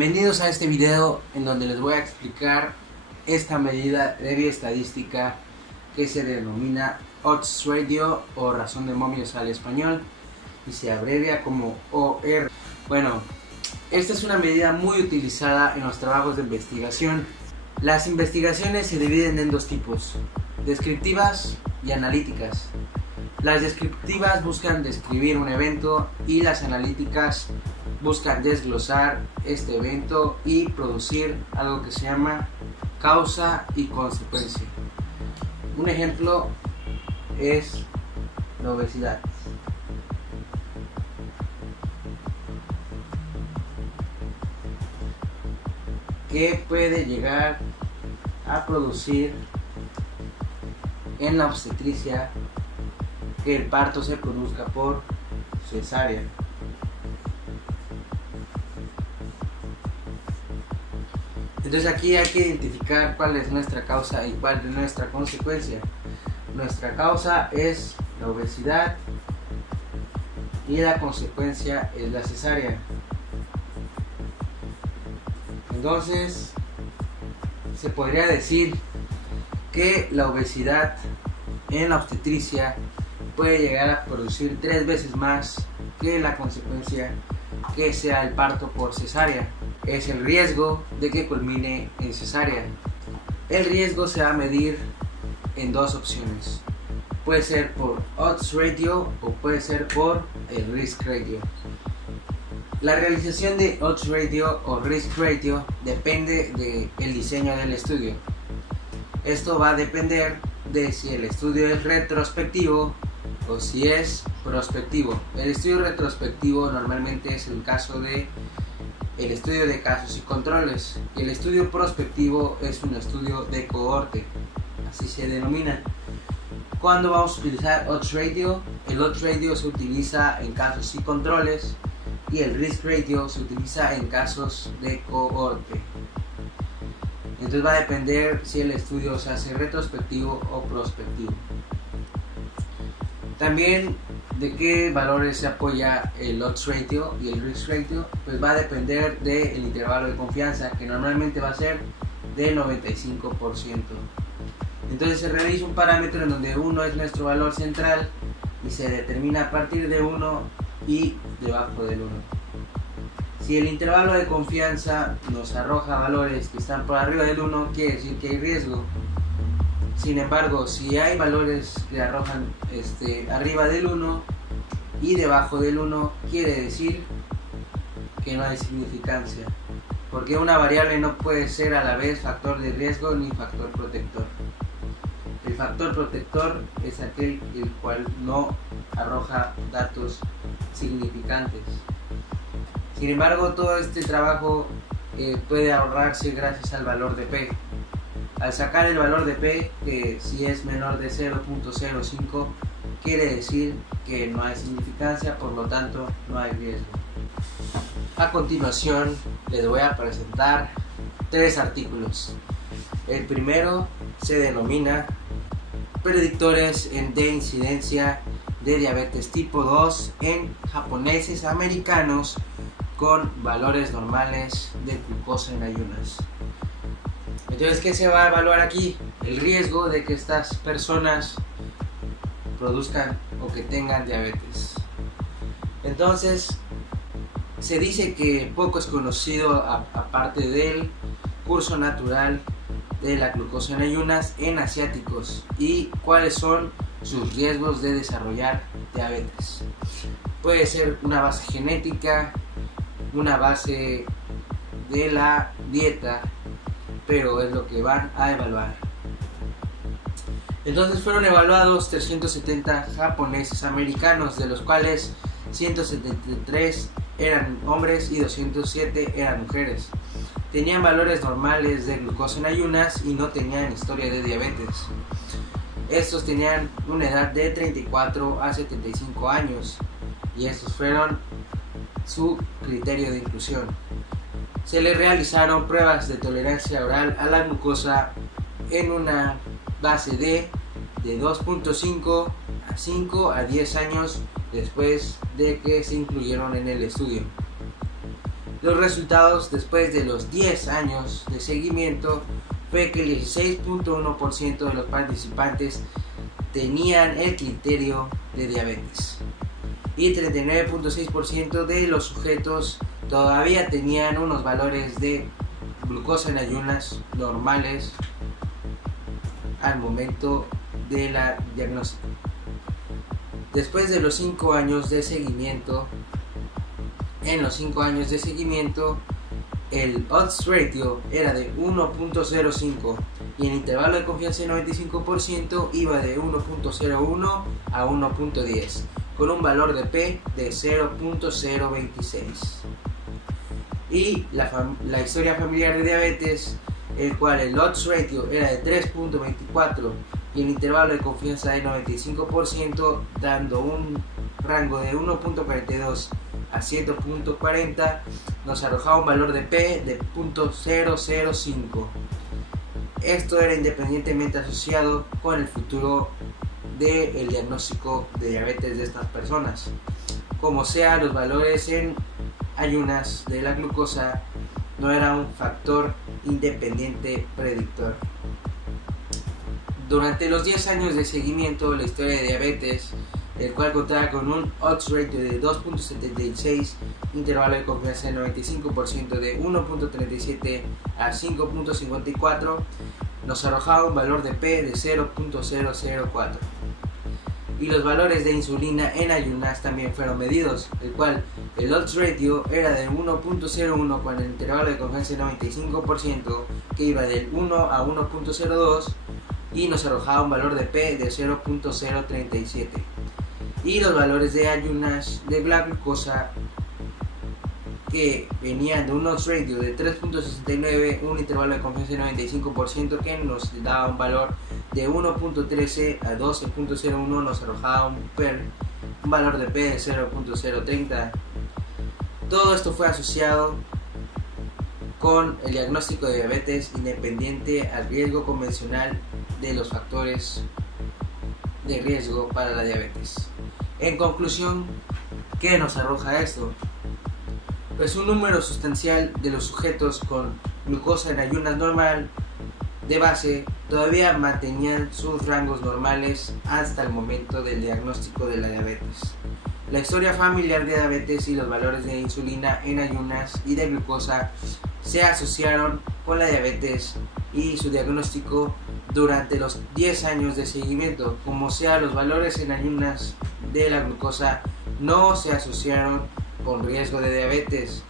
Bienvenidos a este video en donde les voy a explicar esta medida de bioestadística que se denomina Odds Ratio o razón de momios al español y se abrevia como OR. Bueno, esta es una medida muy utilizada en los trabajos de investigación. Las investigaciones se dividen en dos tipos: descriptivas y analíticas. Las descriptivas buscan describir un evento y las analíticas buscan desglosar este evento y producir algo que se llama causa y consecuencia. Un ejemplo es la obesidad. ¿Qué puede llegar a producir en la obstetricia que el parto se produzca por cesárea? Entonces aquí hay que identificar cuál es nuestra causa y cuál es nuestra consecuencia. Nuestra causa es la obesidad y la consecuencia es la cesárea. Entonces se podría decir que la obesidad en la obstetricia puede llegar a producir 3 veces más que la consecuencia que sea el parto por cesárea. Es el riesgo de que culmine en cesárea. El riesgo se va a medir en dos opciones. Puede ser por Odds Ratio o puede ser por el Risk Ratio. La realización de Odds Ratio o Risk Ratio depende del diseño del estudio. Esto va a depender de si el estudio es retrospectivo o si es prospectivo. El estudio retrospectivo normalmente es el caso de el estudio de casos y controles, y el estudio prospectivo es un estudio de cohorte, así se denomina. ¿Cuándo vamos a utilizar Odds Ratio? El Odds Ratio se utiliza en casos y controles y el Risk Ratio se utiliza en casos de cohorte. Entonces va a depender si el estudio se hace retrospectivo o prospectivo. También de qué valores se apoya el Odds Ratio y el Risk Ratio, pues va a depender del intervalo de confianza, que normalmente va a ser del 95%. Entonces se realiza un parámetro en donde 1 es nuestro valor central y se determina a partir de 1 y debajo del 1. Si el intervalo de confianza nos arroja valores que están por arriba del 1, quiere decir que hay riesgo. Sin embargo, si hay valores que arrojan arriba del 1 y debajo del 1, quiere decir que no hay significancia, porque una variable no puede ser a la vez factor de riesgo ni factor protector. El factor protector es aquel el cual no arroja datos significantes. Sin embargo, todo este trabajo puede ahorrarse gracias al valor de P. Al sacar el valor de P, que si es menor de 0.05, quiere decir que no hay significancia, por lo tanto no hay riesgo. A continuación les voy a presentar 3 artículos. El primero se denomina Predictores de incidencia de diabetes tipo 2 en japoneses americanos con valores normales de glucosa en ayunas. Entonces, ¿qué se va a evaluar aquí? El riesgo de que estas personas produzcan o que tengan diabetes. Entonces, se dice que poco es conocido aparte del curso natural de la glucosa en ayunas en asiáticos y cuáles son sus riesgos de desarrollar diabetes. Puede ser una base genética, una base de la dieta, pero es lo que van a evaluar. Entonces fueron evaluados 370 japoneses americanos, de los cuales 173 eran hombres y 207 eran mujeres. Tenían valores normales de glucosa en ayunas y no tenían historia de diabetes. Estos tenían una edad de 34 a 75 años y estos fueron su criterio de inclusión. Se les realizaron pruebas de tolerancia oral a la glucosa en una base de 2.5 a 5 a 10 años después de que se incluyeron en el estudio. Los resultados después de los 10 años de seguimiento fue que el 16.1% de los participantes tenían el criterio de diabetes y 39.6% de los sujetos todavía tenían unos valores de glucosa en ayunas normales al momento de la diagnóstico. Después de los 5 años de seguimiento, en los 5 años de seguimiento, el odds ratio era de 1.05 y el intervalo de confianza de 95% iba de 1.01 a 1.10 con un valor de P de 0.026. Y la historia familiar de diabetes, el cual el odds ratio era de 3.24 y el intervalo de confianza de 95%, dando un rango de 1.42 a 7.40, nos arrojaba un valor de P de 0.005. Esto era independientemente asociado con el futuro del diagnóstico de diabetes de estas personas. Como sea, los valores en ayunas de la glucosa no era un factor independiente predictor. Durante los 10 años de seguimiento, la historia de diabetes, el cual contaba con un odds ratio de 2.76, intervalo de confianza de 95% de 1.37 a 5.54, nos arrojaba un valor de P de 0.004. Y los valores de insulina en ayunas también fueron medidos, el cual el odds ratio era de 1.01 con el intervalo de confianza de 95%, que iba del 1 a 1.02, y nos arrojaba un valor de P de 0.037. Y los valores de ayunas de la glucosa, que venían de un odds ratio de 3.69, un intervalo de confianza de 95%, que nos daba un valor de 1.13 a 12.01, nos arrojaba un valor de P de 0.030. Todo esto fue asociado con el diagnóstico de diabetes independiente al riesgo convencional de los factores de riesgo para la diabetes. En conclusión, ¿qué nos arroja esto? Pues un número sustancial de los sujetos con glucosa en ayunas normal de base todavía mantenían sus rangos normales hasta el momento del diagnóstico de la diabetes. La historia familiar de diabetes y los valores de insulina en ayunas y de glucosa se asociaron con la diabetes y su diagnóstico durante los 10 años de seguimiento. Como sea, los valores en ayunas de la glucosa no se asociaron con riesgo de diabetes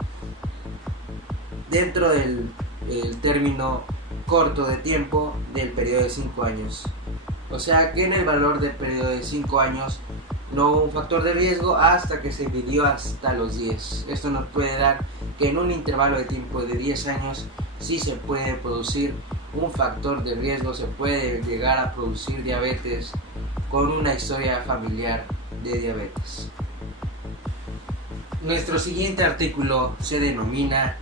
dentro del término corto de tiempo del periodo de 5 años. O sea que en el valor del periodo de 5 años no hubo un factor de riesgo hasta que se midió hasta los 10. Esto nos puede dar que en un intervalo de tiempo de 10 años sí se puede producir un factor de riesgo, se puede llegar a producir diabetes con una historia familiar de diabetes. Nuestro siguiente artículo se denomina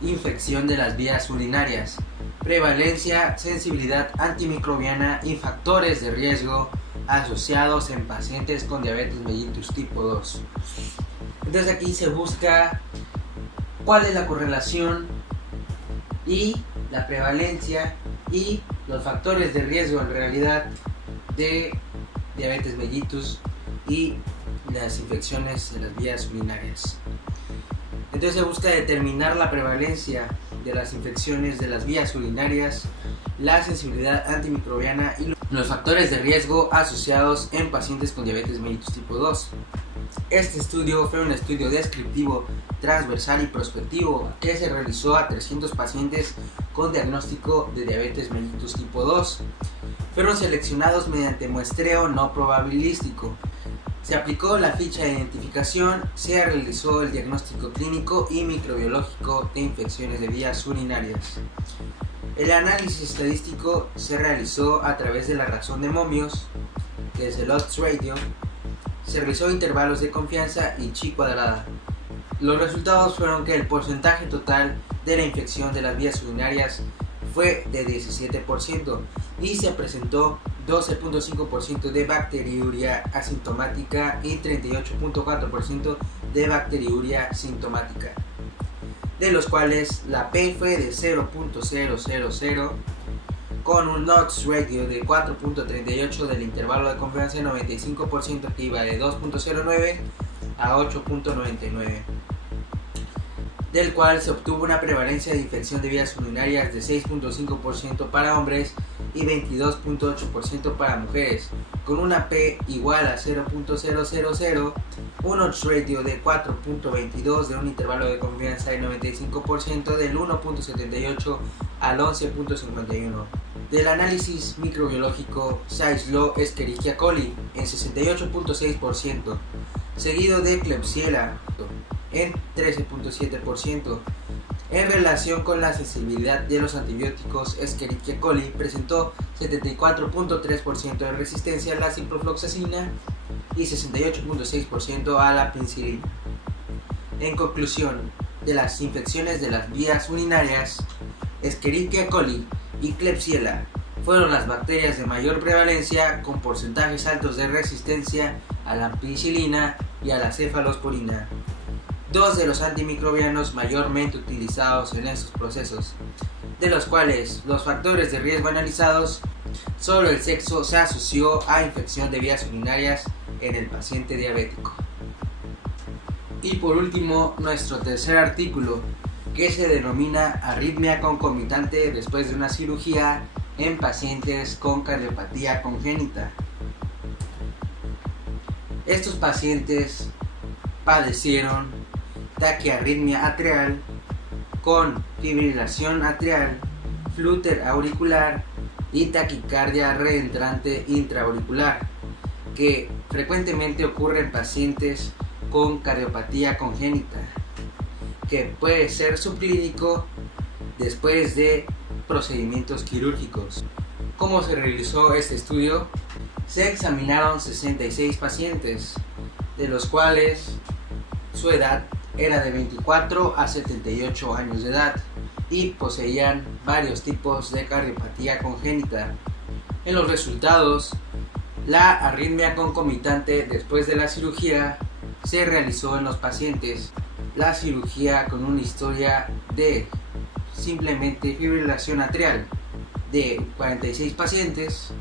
infección de las vías urinarias, prevalencia, sensibilidad antimicrobiana y factores de riesgo asociados en pacientes con diabetes mellitus tipo 2. Entonces aquí se busca cuál es la correlación y la prevalencia y los factores de riesgo en realidad de diabetes mellitus y las infecciones de las vías urinarias. Entonces se busca determinar la prevalencia de las infecciones de las vías urinarias, la sensibilidad antimicrobiana y los factores de riesgo asociados en pacientes con diabetes mellitus tipo 2. Este estudio fue un estudio descriptivo, transversal y prospectivo que se realizó a 300 pacientes con diagnóstico de diabetes mellitus tipo 2. Fueron seleccionados mediante muestreo no probabilístico. Se aplicó la ficha de identificación, se realizó el diagnóstico clínico y microbiológico de infecciones de vías urinarias. El análisis estadístico se realizó a través de la razón de momios, que es el odds ratio. Se realizó intervalos de confianza y chi cuadrada. Los resultados fueron que el porcentaje total de la infección de las vías urinarias fue de 17% y se presentó 12.5% de bacteriuria asintomática y 38.4% de bacteriuria sintomática. de los cuales la P fue de 0.000 con un odds ratio de 4.38 del intervalo de confianza de 95% que iba de 2.09 a 8.99, del cual se obtuvo una prevalencia de infección de vías urinarias de 6.5% para hombres y 22.8% para mujeres, con una P igual a 0.000, un odds ratio de 4.22 de un intervalo de confianza de 95% del 1.78 al 11.51. Del análisis microbiológico se aisló Escherichia coli en 68.6%, seguido de Klebsiella en 13.7%. En relación con la sensibilidad de los antibióticos, Escherichia coli presentó 74.3% de resistencia a la ciprofloxacina y 68.6% a la penicilina. En conclusión, de las infecciones de las vías urinarias, Escherichia coli y Klebsiella fueron las bacterias de mayor prevalencia, con porcentajes altos de resistencia a la penicilina y a la cefalosporina, dos de los antimicrobianos mayormente utilizados en estos procesos, de los cuales los factores de riesgo analizados, solo el sexo se asoció a infección de vías urinarias en el paciente diabético. Y por último, nuestro tercer artículo, que se denomina arritmia concomitante después de una cirugía en pacientes con cardiopatía congénita. Estos pacientes padecieron taquiarritmia atrial con fibrilación atrial, flúter auricular y taquicardia reentrante intraauricular, que frecuentemente ocurre en pacientes con cardiopatía congénita, que puede ser subclínico después de procedimientos quirúrgicos. ¿Cómo se realizó este estudio? Se examinaron 66 pacientes, de los cuales su edad era de 24 a 78 años de edad y poseían varios tipos de cardiopatía congénita. En los resultados, la arritmia concomitante después de la cirugía se realizó en los pacientes. La cirugía con una historia de simplemente fibrilación atrial de 46 pacientes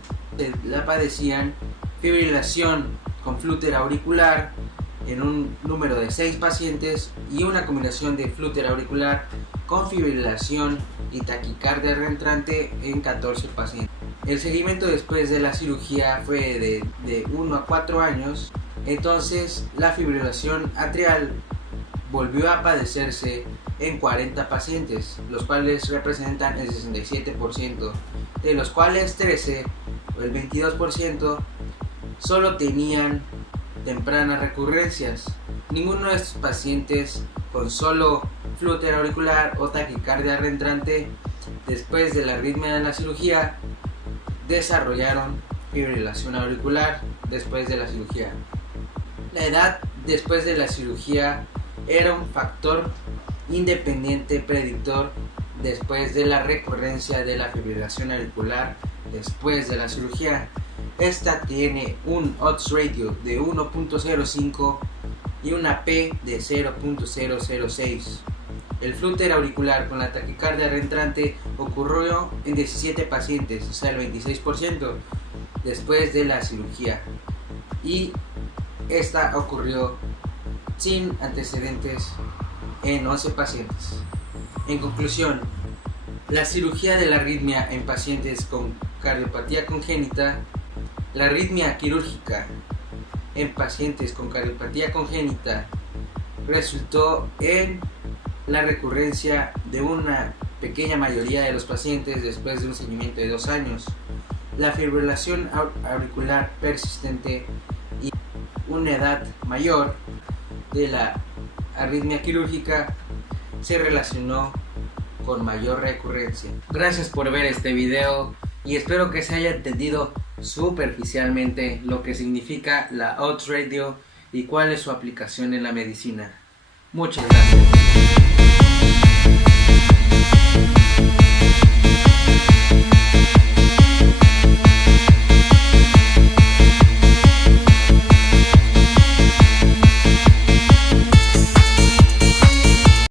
la padecían, fibrilación con flúter auricular en un número de 6 pacientes y una combinación de flúter auricular con fibrilación y taquicardia reentrante en 14 pacientes. El seguimiento después de la cirugía fue de 1 a 4 años. Entonces la fibrilación atrial volvió a padecerse en 40 pacientes, los cuales representan el 67%, de los cuales 13 o el 22% solo tenían tempranas recurrencias. Ninguno de estos pacientes con solo flúter auricular o taquicardia reentrante después de la arritmia de la cirugía desarrollaron fibrilación auricular después de la cirugía. La edad después de la cirugía era un factor independiente predictor después de la recurrencia de la fibrilación auricular después de la cirugía. Esta tiene un odds ratio de 1.05 y una P de 0.006. El flúter auricular con la taquicardia reentrante ocurrió en 17 pacientes, o sea el 26% después de la cirugía, y esta ocurrió sin antecedentes en 11 pacientes. En conclusión, la cirugía de la arritmia en pacientes con cardiopatía congénita, la arritmia quirúrgica en pacientes con cardiopatía congénita resultó en la recurrencia de una pequeña mayoría de los pacientes después de un seguimiento de 2 años. La fibrilación auricular persistente y una edad mayor de la arritmia quirúrgica se relacionó con mayor recurrencia. Gracias por ver este video y espero que se haya entendido superficialmente lo que significa la odds ratio y cuál es su aplicación en la medicina. Muchas gracias.